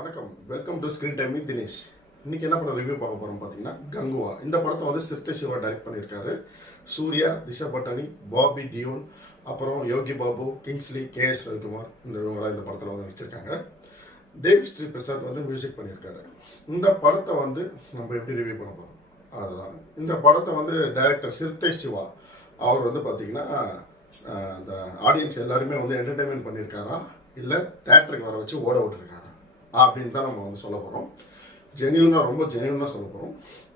வணக்கம், welcome to screen time with Dinesh. இன்னைக்கு என்ன படம் ரிவ்யூ பார்க்க போறோம் பார்த்தீங்கன்னா கங்குவா. இந்த படத்தை வந்து சிறுத்தை சிவா டைரக்ட் பண்ணியிருக்காரு. சூர்யா, திஷா பட்டானி, பாபி டியோல், அப்புறம் யோகி பாபு, கிங்ஸ்லி, கே.எஸ். ரவிக்குமார் இவங்களாம் இந்த படத்தில் வந்து நடிச்சிருக்காங்க. தேவி ஸ்ரீ பிரசாத் வந்து மியூசிக் பண்ணியிருக்காரு. இந்த படத்தை வந்து நம்ம எப்படி ரிவ்யூ பண்ண போகிறோம் அதுதான். இந்த படத்தை வந்து டைரக்டர் சிறுத்தை சிவா அவர் வந்து பார்த்தீங்கன்னா அந்த ஆடியன்ஸ் எல்லாருமே வந்து என்டர்டைன்மெண்ட் பண்ணியிருக்காரா இல்லை தேட்டருக்கு வர வச்சு ஓட விட்டுருக்காரா அப்படின்னு தான் நம்ம வந்து சொல்ல போகிறோம். ரொம்ப ஜென்யூனாக சொல்ல போகிறோம்.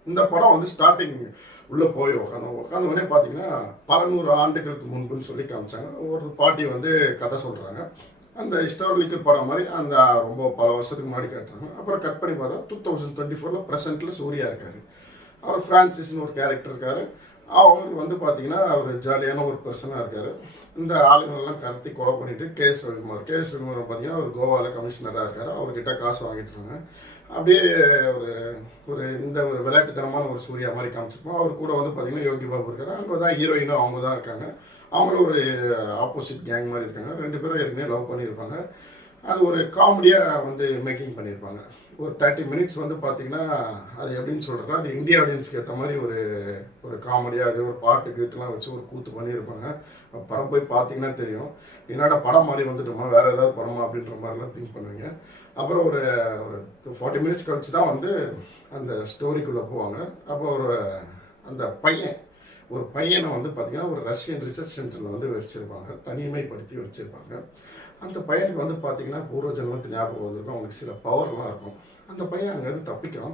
இந்த படம் வந்து ஸ்டார்டிங் உள்ளே போய் உட்காந்தவொடனே பார்த்தீங்கன்னா பல நூறு ஆண்டுகளுக்கு முன்புன்னு சொல்லி காமிச்சாங்க. ஒரு பாட்டி வந்து கதை சொல்கிறாங்க. அந்த ஹிஸ்டாரிக்கல் படம் மாதிரி அந்த ரொம்ப பல வருஷத்துக்கு முன்னாடி காட்டுறாங்க. அப்புறம் கட் பண்ணி பார்த்தா 2024 ப்ரெசென்ட்டில் சூர்யா இருக்கார். அவர் ஃப்ரான்சிஸ்னு ஒரு கேரக்டர் இருக்கார். அவங்களுக்கு வந்து பார்த்தீங்கன்னா அவர் ஜாலியான ஒரு பர்சனாக இருக்கார். இந்த ஆளுங்களெல்லாம் கடத்தி கொலை பண்ணிவிட்டு கே.எஸ். ரவிக்குமார் பார்த்தீங்கன்னா அவர் கோவாவில் கமிஷனராக இருக்கார். அவர்கிட்ட காசு வாங்கிட்டுருங்க. அப்படியே ஒரு இந்த ஒரு விளையாட்டுத்தனமான ஒரு சூர்யா மாதிரி காமிச்சிருப்போம். அவர் கூட வந்து பார்த்தீங்கன்னா யோகி பாபு இருக்கார். அங்கே தான் ஹீரோயினும் அவங்க தான் இருக்காங்க. அவங்களும் ஒரு ஆப்போசிட் கேங் மாதிரி இருக்காங்க. 2 பேரும் ஏற்கனவே லவ் பண்ணியிருப்பாங்க. அது ஒரு காமெடியாக வந்து மேக்கிங் பண்ணியிருப்பாங்க. ஒரு 30 மினிட்ஸ் வந்து பார்த்தீங்கன்னா அது எப்படின்னு சொல்கிறேன்னா அது இந்திய ஆடியன்ஸ்க்கு ஏற்ற மாதிரி ஒரு காமெடியாக அது ஒரு பாட்டு கீட்டுலாம் வச்சு ஒரு கூத்து பண்ணியிருப்பாங்க. படம் போய் பார்த்தீங்கன்னா தெரியும், என்னடா படம் மாதிரி வந்துட்டோமா வேறு ஏதாவது படமா அப்படின்ற மாதிரிலாம் திங்க் பண்ணுவீங்க. அப்புறம் ஒரு 40 மினிட்ஸ் கழிச்சு தான் வந்து அந்த ஸ்டோரிக்குள்ளே போவாங்க. அப்போ அந்த பையனை வந்து பார்த்திங்கன்னா ஒரு ரஷ்யன் ரிசர்ச் சென்டரில் வந்து வச்சுருப்பாங்க, தனிமைப்படுத்தி வச்சுருப்பாங்க. அந்த பையனுக்கு வந்து பார்த்திங்கன்னா பூர்வ ஜென்மத்து ஞாபகம் வந்திருக்கும். அவனுக்கு சில பவர்லாம் இருக்கும். அந்த பையன் அங்கேருந்து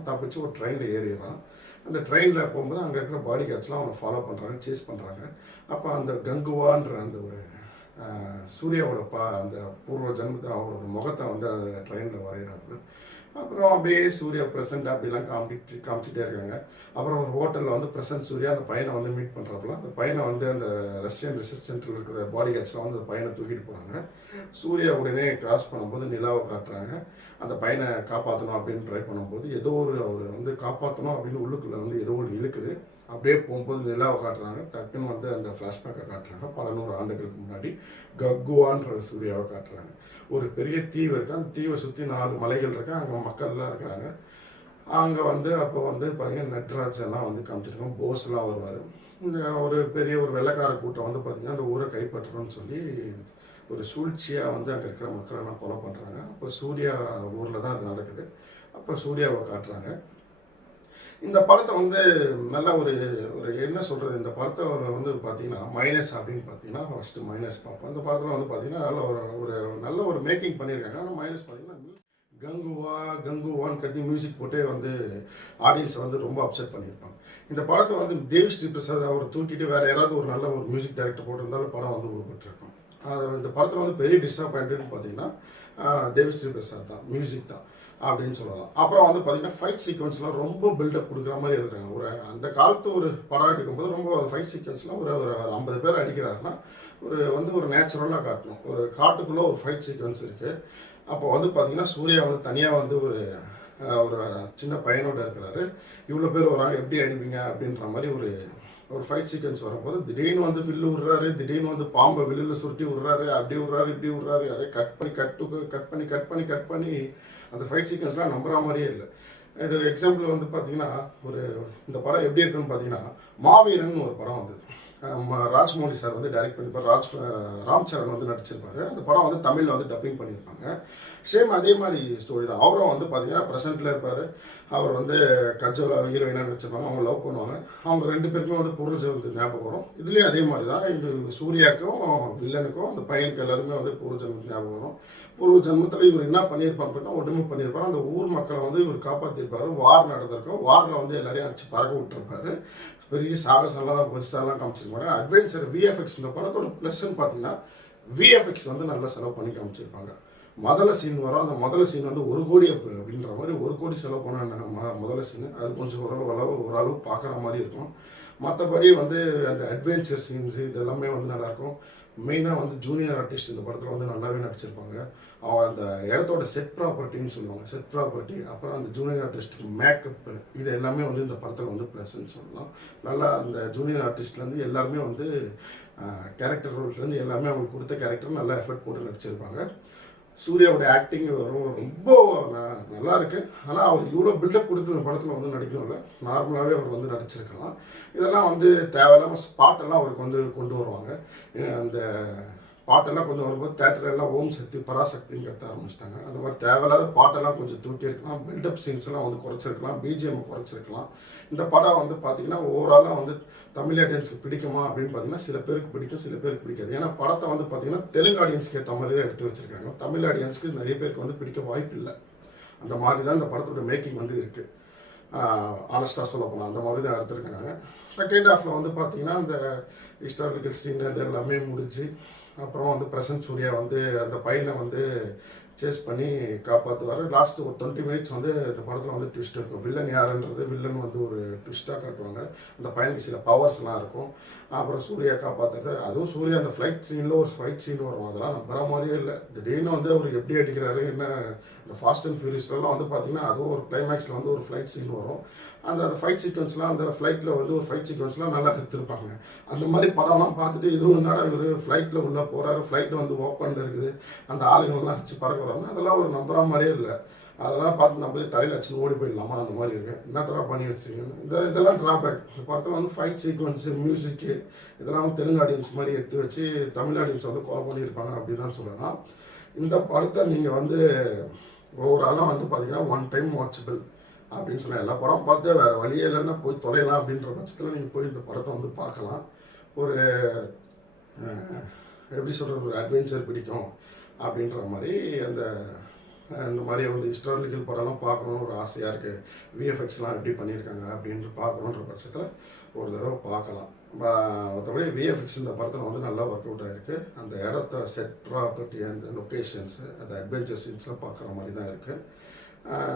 தப்பிச்சு ஒரு ட்ரெயினில் ஏறிடுறான். அந்த ட்ரெயினில் போகும்போது அங்கே இருக்கிற பாடி கார்ட்ஸ்லாம் அவனை ஃபாலோ பண்ணுறாங்க, சேஸ் பண்ணுறாங்க. அப்போ அந்த கங்குவான்ற அந்த ஒரு சூர்யாவோட அந்த பூர்வ ஜென்மத்தை அவரோட முகத்தை வந்து அந்த ட்ரெயினில் வரைகிறாப்புல. அப்புறம் அப்படியே சூர்யா ப்ரெசென்ட் அப்படிலாம் காமிச்சிட்டே இருக்காங்க. அப்புறம் ஒரு ஹோட்டலில் வந்து ப்ரெசென்ட் சூர்யா அந்த பையனை வந்து மீட் பண்ணுறாப்புல. அந்த பையனை வந்து அந்த ரஷ்யன் ரிசர்ச் சென்டரில் இருக்கிற பாடி கார்ட்ஸ்லாம் வந்து அந்த பையனை தூக்கிட்டு போகிறாங்க. சூர்யா உடனே கிராஸ் பண்ணும்போது நிலாவை காட்டுறாங்க. அந்த பையனை காப்பாற்றணும் அப்படின்னு ட்ரை பண்ணும்போது அவர் வந்து காப்பாற்றணும் அப்படின்னு உள்ளுக்குள்ளே வந்து ஏதோ ஒரு இழுக்குது. அப்படியே போகும்போது நிலாவை காட்டுறாங்க. டக்குன்னு வந்து அந்த ஃப்ளாஷ்பேக்கை காட்டுறாங்க. பல நூறு ஆண்டுகளுக்கு முன்னாடி கங்குவான்ற சூர்யாவை காட்டுறாங்க. ஒரு பெரிய தீவு இருக்குது. அந்த தீவை சுற்றி 4 மலைகள் இருக்கு. அங்கே மக்கள்லாம் இருக்கிறாங்க. அங்கே வந்து அப்போ வந்து பார்த்தீங்கன்னா நட்ராஜ் எல்லாம் வந்து காமிச்சிருக்கோம். போஸ்லாம் வருவார். இந்த ஒரு பெரிய ஒரு வெள்ளைக்கார கூட்டம் வந்து பார்த்திங்கன்னா அந்த ஊரை கைப்பற்றணும்னு சொல்லி ஒரு சூழ்ச்சியாக வந்து அங்கே இருக்கிற மக்களெல்லாம் கொலை பண்ணுறாங்க. அப்போ சூர்யா ஊரில் தான் அது நடக்குது. அப்போ சூர்யாவை காட்டுறாங்க. இந்த படத்தை வந்து நல்லா ஒரு என்ன சொல்கிறது, இந்த படத்தை வந்து பார்த்தீங்கன்னா மைனஸ் அப்படின்னு பார்த்தீங்கன்னா ஃபஸ்ட்டு மைனஸ் பார்ப்போம். இந்த படத்தில் வந்து பார்த்தீங்கன்னா நல்ல ஒரு மேக்கிங் பண்ணியிருக்காங்க. ஆனால் மைனஸ் பார்த்தீங்கன்னா கங்குவான்னு கத்தி மியூசிக் போட்டே வந்து ஆடியன்ஸை வந்து ரொம்ப அப்செட் பண்ணியிருப்பாங்க. இந்த படத்தை வந்து தேவி ஸ்ரீ பிரசாத் அவர் தூக்கிட்டு வேறு யாராவது ஒரு நல்ல ஒரு மியூசிக் டைரக்டர் போட்டிருந்தாலும் படம் வந்து உருப்பட்டுருக்கும். இந்த படத்தில் வந்து பெரிய டிஸப்பாயிண்டட்னு பார்த்தீங்கன்னா தேவி ஸ்ரீ பிரசாத் தான், மியூசிக் தான் அப்படின்னு சொல்லலாம். அப்புறம் வந்து பார்த்தீங்கன்னா ஃபைட் சீக்வன்ஸ்லாம் ரொம்ப பில்டப் கொடுக்குற மாதிரி எழுதுறாங்க. அந்த காலத்து ஒரு படம் எடுக்கும்போது ரொம்ப ஃபைட் சீக்வன்ஸ்லாம் ஒரு 50 பேர் அடிக்கிறாருன்னா ஒரு நேச்சுரலாக காட்டணும். ஒரு காட்டுக்குள்ளே ஒரு ஃபைட் சீக்வன்ஸ் இருக்குது. அப்போ வந்து பார்த்தீங்கன்னா சூர்யா வந்து தனியாக வந்து ஒரு சின்ன பையனோட இருக்கிறாரு. இவ்வளோ பேர் வராங்க, எப்படி அடிப்பீங்க அப்படின்ற மாதிரி ஒரு ஃபைட் சீக்வன்ஸ் வரும்போது திடீர்னு வந்து வில்லு விடுறாரு, திடீர்னு வந்து பாம்பை வில்லில் சுருட்டி விடுறாரு, அப்படி விடுறாரு இப்படி விடுறாரு. அதை கட் பண்ணி அந்த ஃபைட் சீக்வன்ஸ்லாம் நம்புற மாதிரியே இல்லை. இது எக்ஸாம்பிள் வந்து பார்த்தீங்கன்னா இந்த படம் எப்படி இருக்குன்னு பார்த்தீங்கன்னா மாவீரன் ஒரு படம் வந்தது. ராஜ்மௌலி சார் வந்து டைரக்ட் பண்ணியிருப்பார். ராம் சரண் வந்து நடிச்சிருப்பார். அந்த படம் வந்து தமிழில் வந்து டப்பிங் பண்ணியிருப்பாங்க. சேம் அதே மாதிரி ஸ்டோரி தான். அவரும் வந்து பார்த்தீங்கன்னா ப்ரெசென்ட்டில் இருப்பார். அவர் வந்து கஜோலா ஹீரோயினாக நடிச்சிருப்பாங்க. அவங்க லவ் பண்ணுவாங்க. அவங்க 2 பேருக்குமே வந்து பூர்வ ஜென்மத்துக்கு ஞாபகம் வரும். இதுலேயும் அதே மாதிரி தான். இந்த சூர்யாவுக்கும் வில்லனுக்கும் அந்த பையனுக்கு எல்லாருமே வந்து பூர்வ ஜென்மத்துக்கு ஞாபகம் வரும். பூர்வ ஜென்மத்தில் இவர் என்ன பண்ணியிருப்பார் அப்படின்னா ஒன்றுமே பண்ணியிருப்பார். அந்த ஊர் மக்களை வந்து இவர் காப்பாற்றிருப்பார். வார் நடந்திருக்கும். வாரில் வந்து எல்லாரையும் அடிச்சு பறக்க விட்டுருப்பாரு. பெரிய சாகசம்லாம் பெருசாலாம் காமிச்சிருப்பாங்க. அட்வென்ச்சர் விஎஃப்எக்ஸ் இந்த படத்தோட ப்ளஸ்ன்னு பார்த்தீங்கன்னா விஎஃப்எக்ஸ் வந்து நல்லா செலவு பண்ணி காமிச்சிருப்பாங்க. முதல்ல சீன் வரும். அந்த முதல்ல சீன் வந்து 1 கோடி அப்படின்ற மாதிரி 1 கோடி செலவு பண்ண முதல்ல சீனு. அது கொஞ்சம் ஓரளவு பார்க்குற மாதிரி இருக்கும். மற்றபடி வந்து அந்த அட்வென்ச்சர் சீன்ஸு இதெல்லாமே வந்து நல்லாயிருக்கும். மெயினாக வந்து ஜூனியர் ஆர்டிஸ்ட் இந்த படத்தில் வந்து நல்லாவே நடிச்சிருப்பாங்க. அந்த இடத்தோட செட் ப்ராப்பர்ட்டின்னு சொல்லுவாங்க. செட் ப்ராப்பர்ட்டி, அப்புறம் அந்த ஜூனியர் ஆர்டிஸ்ட்டுக்கு மேக்கப்பு, இது எல்லாமே வந்து இந்த படத்தில் வந்து ப்ளஸ்ன்னு சொல்லலாம். நல்லா அந்த ஜூனியர் ஆர்டிஸ்ட்லேருந்து எல்லாருமே வந்து கேரக்டர் ரோல்லேருந்து எல்லாமே அவங்களுக்கு கொடுத்த கேரக்டர் நல்லா எஃபர்ட் போட்டு நடிச்சிருப்பாங்க. சூர்யாவோட ஆக்டிங் ரொம்ப நல்லா இருக்கு. ஆனால் அவர் இவ்வளோ பில்டப் கொடுத்து இந்த படத்தில் வந்து நடிக்கணும்ல, நார்மலாகவே அவர் வந்து நடிச்சிருக்கலாம். இதெல்லாம் வந்து தேவையில்லாமல் ஸ்பாட்டெல்லாம் அவருக்கு வந்து கொண்டு வருவாங்க. அந்த பாட்டெல்லாம் கொஞ்சம் வரும்போது தேட்டரெல்லாம் ஓம் சக்தி பராசக்தின்னு கத்த ஆரம்பிச்சிட்டாங்க. அந்த மாதிரி தேவையில்லாத பாட்டெல்லாம் கொஞ்சம் தூக்கியிருக்கலாம், பில்டப் சீன்ஸ்லாம் வந்து குறைச்சிருக்கலாம், பிஜிஎம் குறைச்சிருக்கலாம். இந்த படம் வந்து பார்த்தீங்கன்னா ஓவராலாக வந்து தமிழ் ஆடியன்ஸ்க்கு பிடிக்குமா அப்படின்னு பார்த்தீங்கன்னா சில பேருக்கு பிடிக்கும், சில பேருக்கு பிடிக்காது. ஏன்னா படத்தை வந்து பார்த்தீங்கன்னா தெலுங்கு ஆடியன்ஸ்க்கு ஏற்ற மாதிரி தான் எடுத்து வச்சிருக்காங்க. தமிழ் ஆடியன்ஸ்க்கு நிறைய பேருக்கு வந்து பிடிக்க வாய்ப்பு இல்லை. அந்த மாதிரி தான் இந்த படத்தோட மேக்கிங் வந்து இருக்குது. ஆனஸ்டாக சொல்ல போனால் அந்த மாதிரி தான் எடுத்துருக்காங்க. செகண்ட் ஹாஃபில் வந்து பார்த்தீங்கன்னா அந்த ஹிஸ்டாரிக்கல் சீன் அது எல்லாமே முடிஞ்சு அப்புறம் வந்து பிரசன்ட் சூர்யா வந்து அந்த பையனை வந்து சேஸ் பண்ணி காப்பாற்றுவார். லாஸ்ட்டு ஒரு 20 மினிட்ஸ் வந்து இந்த படத்தில் வந்து ட்விஸ்ட் இருக்கும். வில்லன் யாருன்றது வில்லன் வந்து ஒரு ட்விஸ்ட்டாக காட்டுவாங்க. அந்த பையனுக்கு சில பவர்ஸ்லாம் இருக்கும். அப்புறம் சூர்யா காப்பாற்றுறது, அதுவும் சூர்யா அந்த ஃப்ளைட் சீனில் ஒரு ஃபைட் சீன் வரும். அதெல்லாம் நம்புற மாதிரியே இல்லை. திடீர்னு வந்து அவர் எப்படி அடிக்கிறாரு என்ன, இந்த ஃபாஸ்ட் அண்ட் ஃபியூரியஸ்லாம் வந்து பார்த்தீங்கன்னா அதுவும் ஒரு கிளைமேக்ஸில் வந்து ஒரு ஃப்ளைட் சீன் வரும். அந்த ஃபைட் சீக்வன்ஸ்லாம் அந்த ஃப்ளைட்டில் வந்து ஒரு ஃபைட் சீக்வன்ஸ்லாம் நல்லா எடுத்திருப்பாங்க. அந்த மாதிரி படம்லாம் பார்த்துட்டு இதுவும் என்னடா இவர் ஃப்ளைட்டில் உள்ளே போகிறாரு, ஃப்ளைட் வந்து ஓப்பன் இருக்குது, அந்த ஆளுங்கள்லாம் வச்சு பறக்குறாங்க, அதெல்லாம் ஒரு நம்புற மாதிரியே இல்லை. அதெல்லாம் பார்த்து நம்மளே தரையில் வச்சு ஓடி போயிடலாமா அந்த மாதிரி இருக்கு. என்ன ட்ரா பண்ணி வச்சுருக்கீங்க, இதெல்லாம் ட்ராபேக். இந்த படத்தில் வந்து ஃபைட் சீக்வன்ஸு, மியூசிக்கு இதெல்லாம் வந்து தெலுங்கு ஆடியன்ஸ் மாதிரி எடுத்து வச்சு தமிழ் ஆடியன்ஸ் வந்து கொலை பண்ணியிருப்பாங்க அப்படின்னு தான் சொல்லலாம். இந்த படத்தை நீங்கள் வந்து ஓவராலாக வந்து பார்த்தீங்கன்னா 1 டைம் வாட்சபிள் அப்படின்னு சொன்னால் எல்லா படம் பார்த்து வேறு வழியே இல்லைன்னா போய் தொலைலாம் அப்படின்ற பட்சத்தில் நீங்கள் போய் இந்த படத்தை வந்து பார்க்கலாம். ஒரு எப்படி சொல்கிறது, ஒரு அட்வென்ச்சர் பிடிக்கும் அப்படின்ற மாதிரி அந்த மாதிரி வந்து ஹிஸ்டாரிக்கல் படம்லாம் பார்க்கணுன்னு ஒரு ஆசையாக இருக்குது. விஎஃப்எக்ஸ்லாம் எப்படி பண்ணியிருக்காங்க அப்படின்ட்டு பார்க்கணுன்ற பட்சத்தில் ஒரு தடவை பார்க்கலாம். மற்றபடி விஎஃப்எக்ஸ் இந்த படத்தில் வந்து நல்லா ஒர்க் அவுட் ஆகிருக்கு. அந்த இடத்த செட் ப்ராப்பர்ட்டி, அந்த லொக்கேஷன்ஸு, அந்த அட்வென்ச்சர் சீன்ஸ்லாம் பார்க்குற மாதிரி தான் இருக்குது.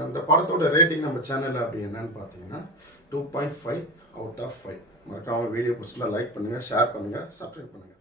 இந்த படத்தோட ரேட்டிங் நம்ம சேனலில் அப்படி என்னன்னு பார்த்தீங்கன்னா 2.5 out of 5. மறக்காமல் வீடியோ பிடிச்சிருந்தா லைக் பண்ணுங்கள், ஷேர் பண்ணுங்கள், சப்ஸ்கிரைப் பண்ணுங்கள்.